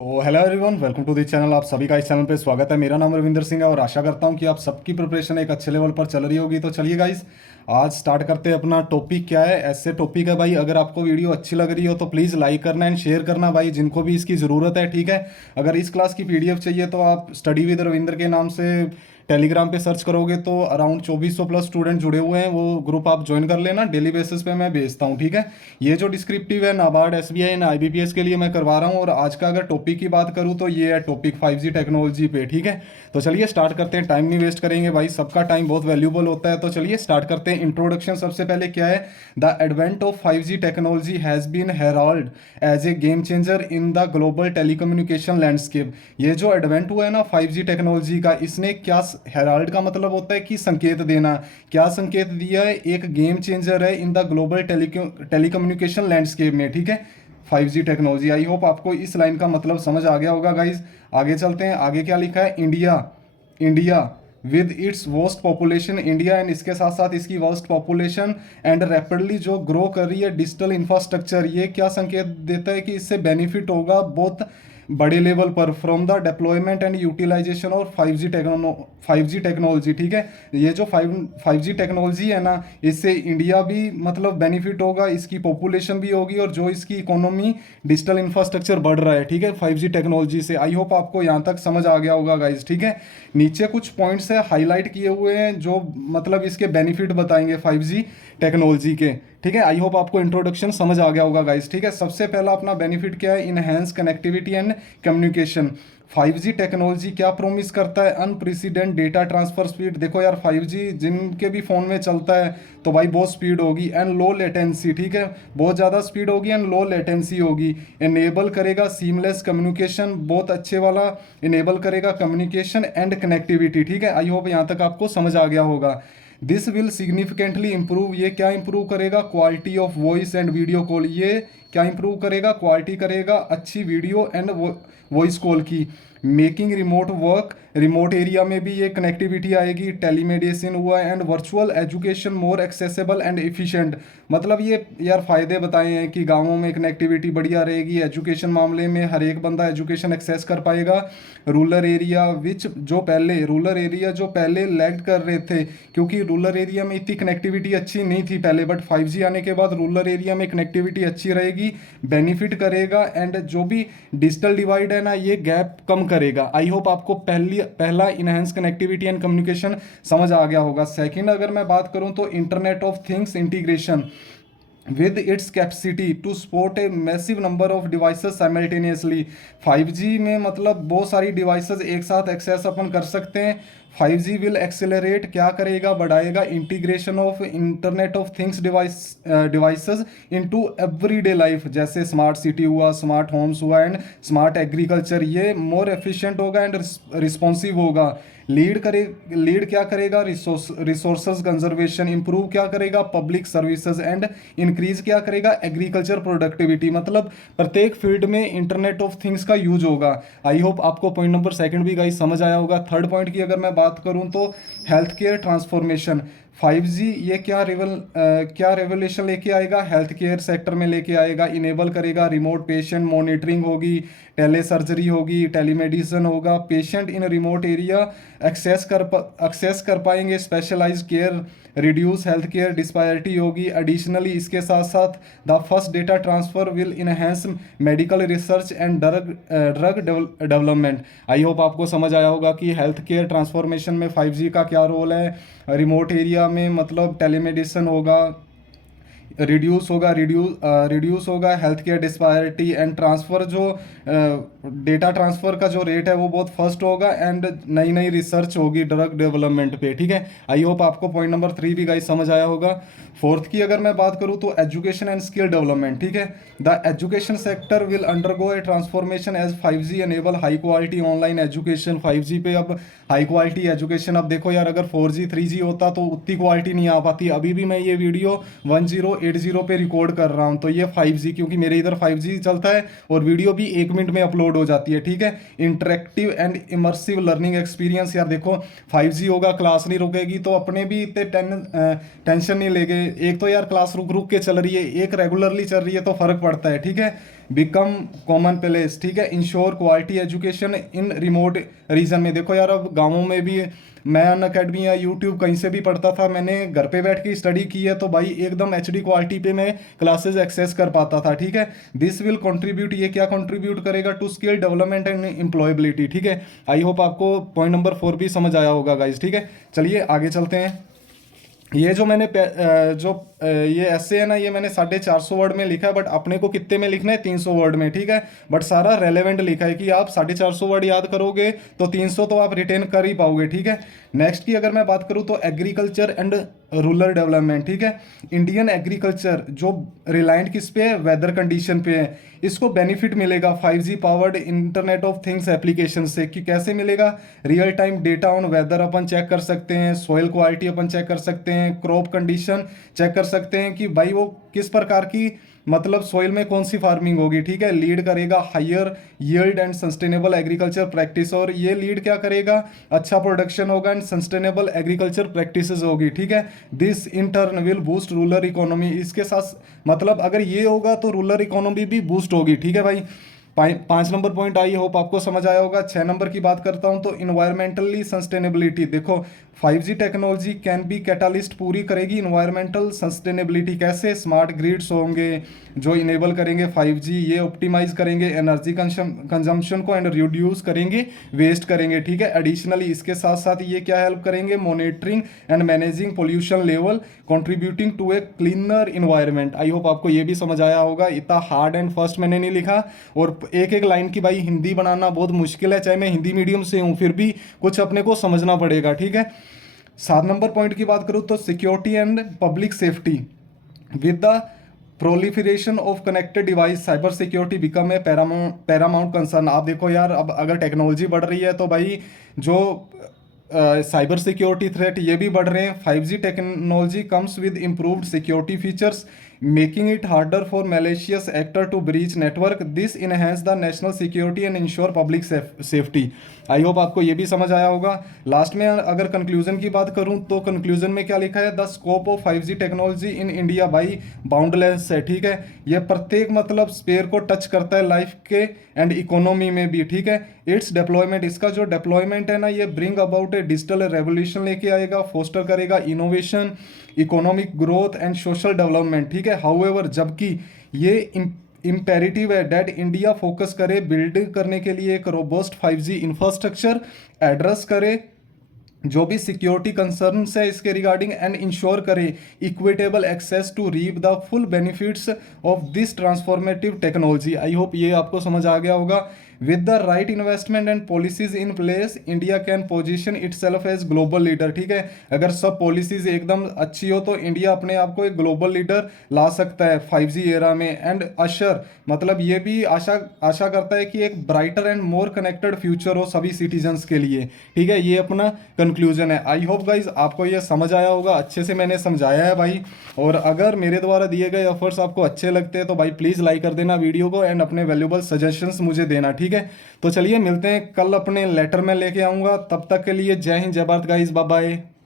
तो hello everyone, welcome to the channel. आप सभी का इस चैनल पे स्वागत है। मेरा नाम रविंदर सिंह है और आशा करता हूँ कि आप सबकी प्रिपरेशन एक अच्छे लेवल पर चल रही होगी। तो चलिए गाइस, आज स्टार्ट करते हैं। अपना टॉपिक क्या है? ऐसे टॉपिक है भाई, अगर आपको वीडियो अच्छी लग रही हो तो प्लीज़ लाइक करना एंड शेयर करना भाई, जिनको भी इसकी ज़रूरत है। ठीक है, अगर इस क्लास की पीडीएफ चाहिए तो आप स्टडी विद रविंदर के नाम से टेलीग्राम पे सर्च करोगे तो अराउंड 2400 प्लस स्टूडेंट जुड़े हुए हैं। वो ग्रुप आप ज्वाइन कर लेना, डेली बेसिस पे मैं भेजता हूँ। ठीक है, ये जो डिस्क्रिप्टिव है नाबार्ड, एसबीआई एंड आईबीपीएस के लिए मैं करवा रहा हूँ। और आज का अगर टॉपिक की बात करूँ तो ये है टॉपिक 5G टेक्नोलॉजी पे। ठीक है, तो चलिए स्टार्ट करते हैं। टाइम नहीं वेस्ट करेंगे भाई, सबका टाइम बहुत वैल्यूबल होता है। तो चलिए स्टार्ट करते हैं। इंट्रोडक्शन सबसे पहले क्या है? The advent of 5G technology has been heralded as a game changer in the global telecommunication landscape. ये जो एडवेंट हुआ है ना 5G टेक्नोलॉजी का, इसने क्या, हेराल्ड का मतलब होता है कि संकेत देना। क्या संकेत दिया है? एक गेम चेंजर है इन द ग्लोबल टेलीकम्युनिकेशन लैंडस्केप में। ठीक है, 5G टेक्नोलॉजी। आई होप आपको इस लाइन का मतलब समझ आ गया होगा गाइज। आगे चलते हैं। आगे क्या लिखा है? India India with its worst population, India and इसके साथ साथ इसकी वर्स्ट पॉपुलेशन एंड रैपिडली जो ग्रो कर रही है डिजिटल इंफ्रास्ट्रक्चर, ये क्या संकेत देता है कि इससे बेनिफिट होगा बहुत बड़े लेवल पर from the deployment and utilization और 5G टेक्नोलॉजी। ठीक है, ये जो 5G टेक्नोलॉजी है ना, इससे इंडिया भी मतलब बेनिफिट होगा, इसकी पॉपुलेशन भी होगी और जो इसकी इकोनॉमी डिजिटल इंफ्रास्ट्रक्चर बढ़ रहा है। ठीक है, 5G टेक्नोलॉजी से। आई होप आपको यहाँ तक समझ आ गया होगा गाइज। ठीक है, नीचे कुछ पॉइंट्स है हाईलाइट किए हुए हैं जो मतलब इसके बेनिफिट बताएंगे 5G टेक्नोलॉजी के। ठीक है, आई होप आपको इंट्रोडक्शन समझ आ गया होगा गाइस। ठीक है, सबसे पहला अपना बेनिफिट क्या है? Enhance connectivity and communication. 5G technology क्या प्रोमिस करता है? Unprecedented data transfer speed. देखो यार, 5G जिनके भी फ़ोन में चलता है तो भाई बहुत स्पीड होगी एंड लो लेटेंसी। ठीक है, बहुत ज़्यादा स्पीड होगी एंड लो लेटेंसी होगी। इनेबल करेगा सीमलेस कम्युनिकेशन, बहुत अच्छे वाला इनेबल करेगा कम्युनिकेशन एंड कनेक्टिविटी। ठीक है, आई होप यहाँ तक आपको समझ आ गया होगा। दिस विल सिग्निफिकेंटली इंप्रूव, ये क्या इंप्रूव करेगा? Quality of voice and video call. ये क्या इंप्रूव करेगा? क्वालिटी करेगा अच्छी वीडियो एंड वॉइस कॉल की। Making remote work, remote area में भी ये कनेक्टिविटी आएगी। टेलीमेडिसिन हुआ and virtual education more accessible and efficient. मतलब ये यार फायदे बताए हैं कि गांवों में कनेक्टिविटी बढ़िया रहेगी, एजुकेशन मामले में हर एक बंदा एजुकेशन एक्सेस कर पाएगा। रूरल एरिया जो पहले लैग कर रहे थे, क्योंकि रूरल एरिया में इतनी कनेक्टिविटी अच्छी नहीं थी पहले, बट 5G आने के बाद रूरल एरिया में कनेक्टिविटी अच्छी रहेगी, बेनिफिट करेगा एंड जो भी डिजिटल डिवाइड है ना, ये गैप कम करेगा। आई होप आपको पहला इनहेंस कनेक्टिविटी एंड कम्युनिकेशन समझ आ गया होगा। सेकंड अगर मैं बात करूं तो internet of things integration with its capacity to support a massive number of devices simultaneously। 5G में मतलब बहुत सारी डिवाइसेस एक साथ एक्सेस अपन कर सकते हैं। 5G विल एक्सेलरेट, क्या करेगा? बढ़ाएगा integration of internet of things devices into everyday life, जैसे स्मार्ट सिटी हुआ, स्मार्ट होम्स हुआ एंड स्मार्ट एग्रीकल्चर। ये मोर एफिशिएंट होगा एंड रिस्पॉन्सिव होगा। लीड क्या करेगा? Resources conservation. इंप्रूव क्या करेगा? पब्लिक सर्विसेज एंड इंक्रीज क्या करेगा? Agriculture productivity. मतलब प्रत्येक फील्ड में इंटरनेट ऑफ थिंग्स का यूज होगा। आई होप आपको पॉइंट नंबर सेकंड भी गाइस समझ आया होगा। थर्ड पॉइंट की अगर मैं बात करूं तो हेल्थ केयर ट्रांसफॉर्मेशन। 5G ये क्या रेवोल्यूशन लेके आएगा? हेल्थ केयर सेक्टर में लेके आएगा। इनेबल करेगा रिमोट पेशेंट मॉनिटरिंग होगी, टेली सर्जरी होगी, टेलीमेडिसिन होगा। Patient in remote area access कर पाएंगे specialized care. Reduce health care disparity होगी। एडिशनली इसके साथ साथ the first data transfer will enhance medical research and drug development. I hope आपको समझ आया होगा कि हेल्थ केयर ट्रांसफॉर्मेशन में 5G का क्या रोल है। रिमोट एरिया में मतलब टेलीमेडिसिन होगा, रिड्यूस होगा health care disparity and transfer जो डेटा ट्रांसफ़र का जो रेट है वो बहुत फर्स्ट होगा एंड नई नई रिसर्च होगी ड्रग डेवलपमेंट पे। ठीक है, आई होप आपको पॉइंट नंबर 3 भी गाइस समझ आया होगा। फोर्थ की अगर मैं बात करूँ तो एजुकेशन एंड स्किल डेवलपमेंट। ठीक है, the education sector will undergo a transformation as 5G enable high quality online education. 5G पे अब हाई क्वालिटी एजुकेशन, अब देखो यार अगर 4G 3G होता तो उतनी क्वालिटी नहीं आ पाती। अभी भी मैं ये वीडियो 1080 पे रिकॉर्ड कर रहा हूँ, तो ये 5G, क्योंकि मेरे इधर 5G चलता है और वीडियो भी 1 मिनट में अपलोड हो जाती है। ठीक है, interactive and immersive learning experience. यार देखो 5G होगा, क्लास नहीं रुकेगी तो अपने भी इतने टेंशन नहीं लेंगे। एक तो यार क्लास रुक रुक के चल रही है, एक रेगुलरली चल रही है तो फर्क पड़ता है। ठीक है, बिकम कॉमन प्लेस, ठीक है। Ensure quality education in remote region में। देखो यार, अब गाँवों में भी मैं अन अकेडमी या यूट्यूब कहीं से भी पढ़ता था, मैंने घर पे बैठ के स्टडी की है, तो भाई एकदम एचडी क्वालिटी पे मैं क्लासेस एक्सेस कर पाता था, ठीक है। दिस विल कंट्रीब्यूट, ये क्या कंट्रीब्यूट करेगा, to skill development and employability, ठीक है। आई होप आपको पॉइंट नंबर 4 भी समझ आया होगा गाइज, ठीक है। चलिए आगे चलते हैं। ये जो मैंने ये ऐसे है ना, ये मैंने 450 वर्ड में लिखा है, बट अपने को कितने में लिखना है, 300 वर्ड में, ठीक है। बट सारा रेलेवेंट लिखा है कि आप 450 वर्ड याद करोगे तो 300 तो आप रिटेन कर ही पाओगे, ठीक है। नेक्स्ट की अगर मैं बात करूँ तो एग्रीकल्चर एंड रूरल डेवलपमेंट, ठीक है। इंडियन एग्रीकल्चर जो रिलायंट किस पे है, वेदर कंडीशन पे है, इसको बेनिफिट मिलेगा 5G powered internet of things application से। कि कैसे मिलेगा, real time data on weather अपन चेक कर सकते हैं, सॉइल क्वालिटी अपन चेक कर सकते हैं, क्रॉप कंडीशन चेक कर सकते हैं कि भाई वो किस प्रकार की मतलब सॉइल में कौन सी फार्मिंग होगी, ठीक है। लीड करेगा higher yield and sustainable agriculture practice, और ये लीड क्या करेगा, अच्छा प्रोडक्शन होगा एंड सस्टेनेबल एग्रीकल्चर प्रैक्टिसेस होगी, ठीक है। This in turn will boost rural economy, इसके साथ मतलब अगर ये होगा तो रूरल इकोनॉमी भी बूस्ट होगी, ठीक है भाई। 5 नंबर पॉइंट, आई होप आपको समझ आया होगा। 6 नंबर की बात करता हूं तो इन्वायरमेंटली सस्टेनेबिलिटी। देखो 5G technology can be catalyst, पूरी करेगी इन्वायरमेंटल सस्टेनेबिलिटी। कैसे, स्मार्ट ग्रिड्स होंगे जो इनेबल करेंगे 5G, ये ऑप्टिमाइज करेंगे एनर्जी कंजम्पशन को एंड रिड्यूस करेंगे वेस्ट करेंगे, ठीक है। एडिशनली इसके साथ साथ ये क्या हेल्प करेंगे, monitoring and managing pollution level, contributing to a cleaner environment. I hope आपको ये भी समझ आया होगा। इतना हार्ड एंड फर्स्ट मैंने नहीं लिखा, और एक एक लाइन की भाई हिंदी बनाना बहुत मुश्किल है, चाहे मैं हिंदी मीडियम से हूँ, फिर भी कुछ अपने को समझना पड़ेगा, ठीक है। 7 नंबर पॉइंट की बात करूँ तो security and public safety. With the proliferation of connected device cyber security become a Paramount concern. आप देखो यार, अब अगर टेक्नोलॉजी बढ़ रही है तो भाई जो साइबर सिक्योरिटी थ्रेट ये भी बढ़ रहे हैं। 5G technology comes with improved security features making it harder for malicious actor to breach network. This enhance the national security and ensure public safety. I hope आपको ये भी समझ आया होगा। लास्ट में अगर कंक्लूजन की बात करूं तो कंक्लूजन में क्या लिखा है, the scope of 5G technology in India भाई बाउंडलेस है, ठीक है। ये प्रत्येक मतलब स्पेयर को टच करता है लाइफ के एंड इकोनॉमी में भी, ठीक है। इट्स डिप्लॉयमेंट, इसका जो डिप्लॉयमेंट है ना, ये bring about A digital revolution लेके आएगा, फोस्टर करेगा innovation, economic growth and social development, ठीक है। हाउएवर, जबकि ये इम्पेरेटिव है दैट इंडिया फोकस करे बिल्ड करने के लिए एक रोबस्ट 5G इंफ्रास्ट्रक्चर, एड्रेस करे जो भी सिक्योरिटी कंसर्न्स है इसके रिगार्डिंग, एंड इंश्योर करे equitable access to reap the full benefits of this transformative technology. I hope ये आपको समझ आ गया होगा। With the right investment and policies in place India can position itself as global leader, ठीक है। अगर सब पॉलिसीज एकदम अच्छी हो तो इंडिया अपने आप को एक ग्लोबल लीडर ला सकता है 5G एरा में। एंड अशर मतलब ये भी आशा करता है कि एक brighter and more connected future हो सभी सिटीजन्स के लिए, ठीक है। ये अपना कंक्लूजन है। आई होप गाइज आपको ये समझ आया होगा, अच्छे से मैंने समझाया है भाई। और अगर मेरे द्वारा दिए गए एफर्ट्स आपको अच्छे लगते हैं तो भाई प्लीज़ लाइक कर देना वीडियो को एंड अपने वैल्यूबल सजेशंस मुझे देना, ठीक है। तो चलिए मिलते हैं कल, अपने लेटर में लेके आऊँगा। तब तक के लिए जय हिंद, जय भारत गाइज, बाय बाय।